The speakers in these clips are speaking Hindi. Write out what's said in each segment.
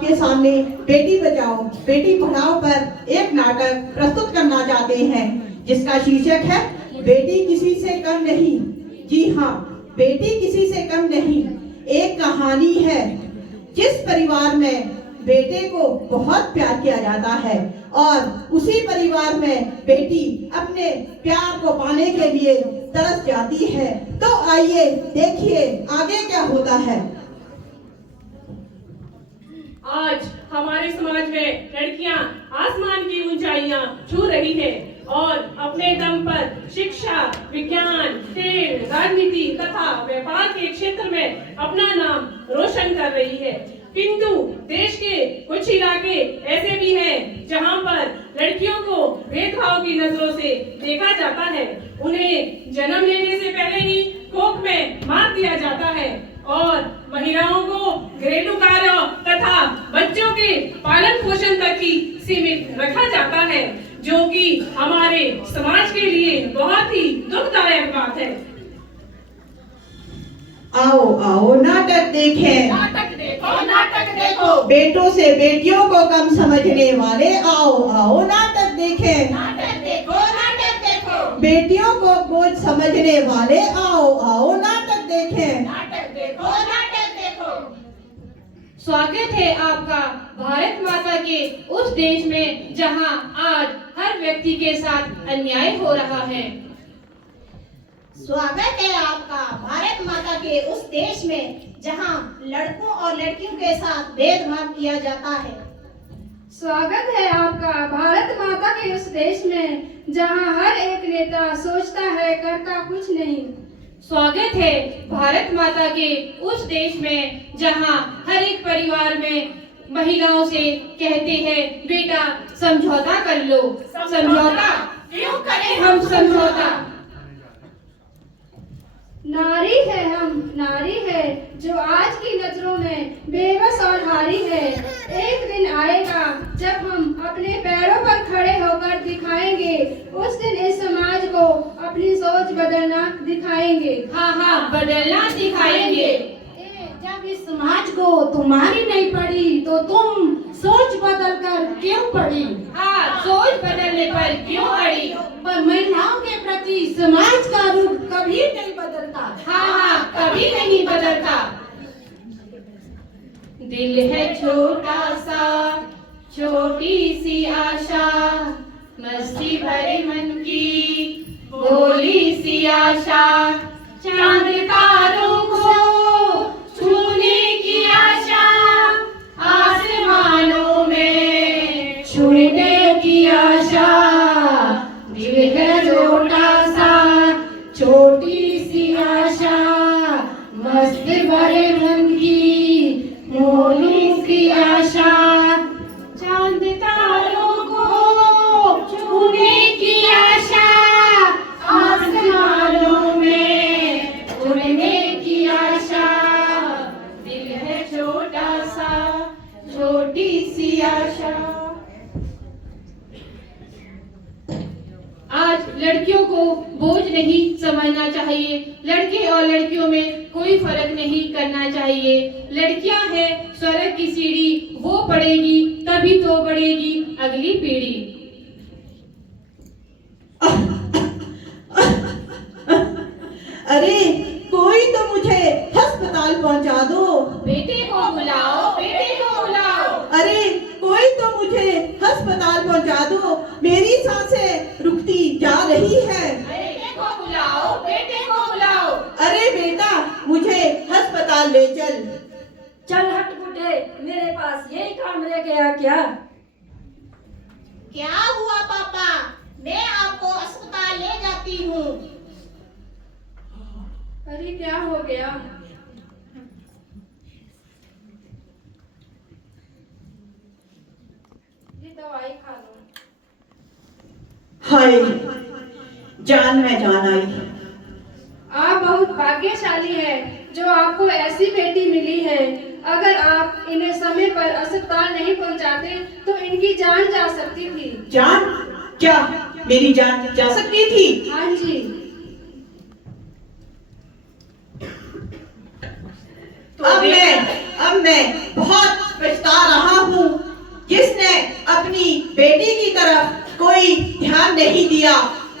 आपके सामने बेटी बचाओ बेटी पढ़ाओ पर एक नाटक प्रस्तुत करना चाहते हैं, जिसका शीर्षक है बेटी किसी से कम नहीं। जी हाँ, बेटी किसी से कम नहीं। एक कहानी है जिस परिवार में बेटे को बहुत प्यार किया जाता है और उसी परिवार में बेटी अपने प्यार को पाने के लिए तरस जाती है। तो आइए देखिए आगे क्या होता है। आज हमारे समाज में लड़कियां आसमान की ऊंचाइयां छू रही है और अपने दम पर शिक्षा, विज्ञान, खेल, राजनीति तथा व्यापार के क्षेत्र में अपना नाम रोशन कर रही है। किंतु देश के कुछ इलाके ऐसे भी हैं जहां पर लड़कियों को भेदभाव की नजरों से देखा जाता है। उन्हें जन्म लेने से पहले ही कोख में मार दिया जाता है और महिलाओं को घरेलू कार्यों तथा बच्चों के पालन पोषण तक ही सीमित रखा जाता है, जो कि हमारे समाज के लिए बहुत ही दुखदायक बात है। आओ आओ नाटक देखें। नाटक देखो, नाटक देखो। बेटों से बेटियों को कम समझने वाले आओ आओ नाटक देखें। नाटक देखो, नाटक देखो। बेटियों को बोझ समझने वाले आओ आओ नाटक देखें। नाटक देखो, नाटक देखो। स्वागत है आपका भारत माता के उस देश में जहां आज हर व्यक्ति के साथ अन्याय हो रहा है। स्वागत है आपका भारत माता के उस देश में जहां लड़कों और लड़कियों के साथ भेदभाव किया जाता है। स्वागत है आपका भारत माता के उस देश में जहां हर एक नेता सोचता है करता कुछ नहीं। स्वागत है भारत माता के उस देश में जहां हर एक परिवार में महिलाओं से कहते हैं बेटा समझौता कर लो। समझौता क्यों करें हम समझौता। नारी है हम, नारी है जो आज की नजरों में बेबस और हारी है। एक दिन आएगा जब हम अपने पैरों पर खड़े होकर दिखाएंगे, उस दिन इस समाज को अपनी सोच बदलना दिखाएंगे। हाँ हाँ, बदलना दिखाएंगे। जब इस समाज को तुम्हारी नहीं पड़ी तो तुम सोच बदल कर क्यों पड़ी? हाँ, सोच बदलने पर क्यों पड़ी? पर महिलाओं के प्रति समाज का रुख कभी नहीं बदलता। हाँ हाँ, कभी नहीं बदलता। दिल है छोटा सा, छोटी सी आशा, मस्ती भरे मन की भोली सी आशा, चांद तारों को छूने की आशा, आसमानों में छूने की आशा। दिल है छोटा सा, छोटी सी आशा, मस्त भरे मन की भोली सी आशा, चांद तारों को छूने की आशा, आसमानों में उड़ने की आशा। दिल है छोटा सा, छोटी सी आशा। आज लड़कियों को बोझ नहीं समझना चाहिए। लड़के और लड़कियों में कोई फर्क नहीं करना चाहिए। लड़कियां हैं स्वर्ग की सीढ़ी, वो पढ़ेगी तभी तो बढ़ेगी अगली पीढ़ी। अरे कोई तो मुझे अस्पताल पहुंचा दो। बेटे को बुलाओ, बेटे को बुलाओ। अरे कोई तो मुझे अस्पताल पहुंचा दो, मेरी सांसें रुकती जा रही है। बेटे को बुलाओ, बेटे को बुलाओ। अरे बेटा मुझे अस्पताल ले चल। चल हट बुढ़े, मेरे पास यही काम रह गया क्या? क्या हुआ पापा? मैं आपको अस्पताल ले जाती हूँ। अरे क्या हो गया? ये दवाई खा लो। हाय, जान में जान आई। आप बहुत भाग्यशाली हैं जो आपको ऐसी बेटी मिली है। अगर आप इन्हें समय पर अस्पताल नहीं पहुंचाते तो इनकी जान जा सकती थी। जान? क्या मेरी जान जा सकती थी? हाँ जी। अब मैं बहुत पछता रहा बलिदान नहीं दिया।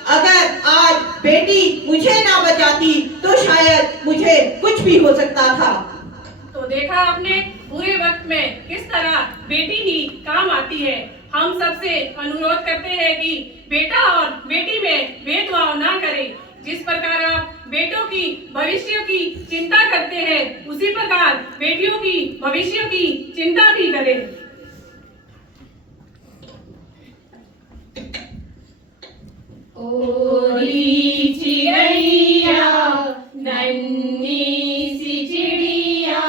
अगर आज बेटी मुझे ना बचाती तो शायद मुझे कुछ भी हो सकता था। तो देखा आपने बुरे वक्त में किस तरह बेटी ही काम आती है। हम सबसे अनुरोध करते हैं कि बेटा और बेटी में भेदभाव ना करें। जिस प्रकार आप बेटों की भविष्य की चिंता करते हैं, उसी प्रकार बेटियों की भविष्य की चिंता भी करें। ओरी चिड़ैया नन्ही सी चिड़िया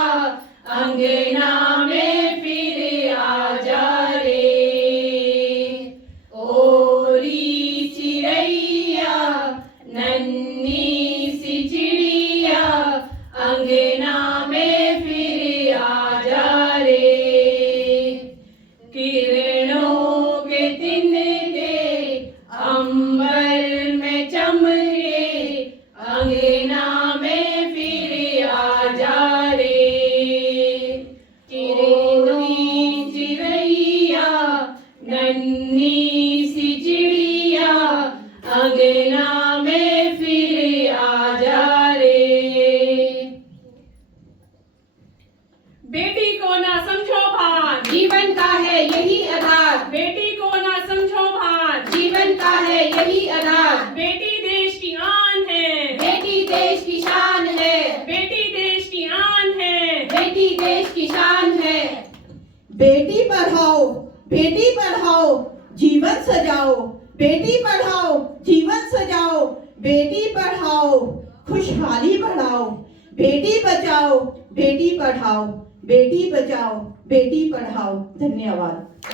अंगना में फिर आ जा रे। ओरी चिड़ैया नन्ही सी चिड़िया अंगना में फिर आ जा रे। किरणों के तिनके अंबर में चमके अंगना में फिर आ जा रे। चिड़ैया चिड़ैया नन्ही सी चिड़िया अंगना में फिर आ जा रे। बेटी को ना समझो भान, जीवन का है यही आधार। बेटी को ना समझो भान, जीवन का है यही आधार। बेटी देश की आन है, बेटी देश की शान है। बेटी देश की आन है। बेटी देश की शान है। बेटी पढ़ाओ जीवन सजाओ। बेटी पढ़ाओ जीवन सजाओ। बेटी पढ़ाओ खुशहाली बढ़ाओ। बेटी बचाओ बेटी पढ़ाओ। बेटी बचाओ बेटी पढ़ाओ। धन्यवाद।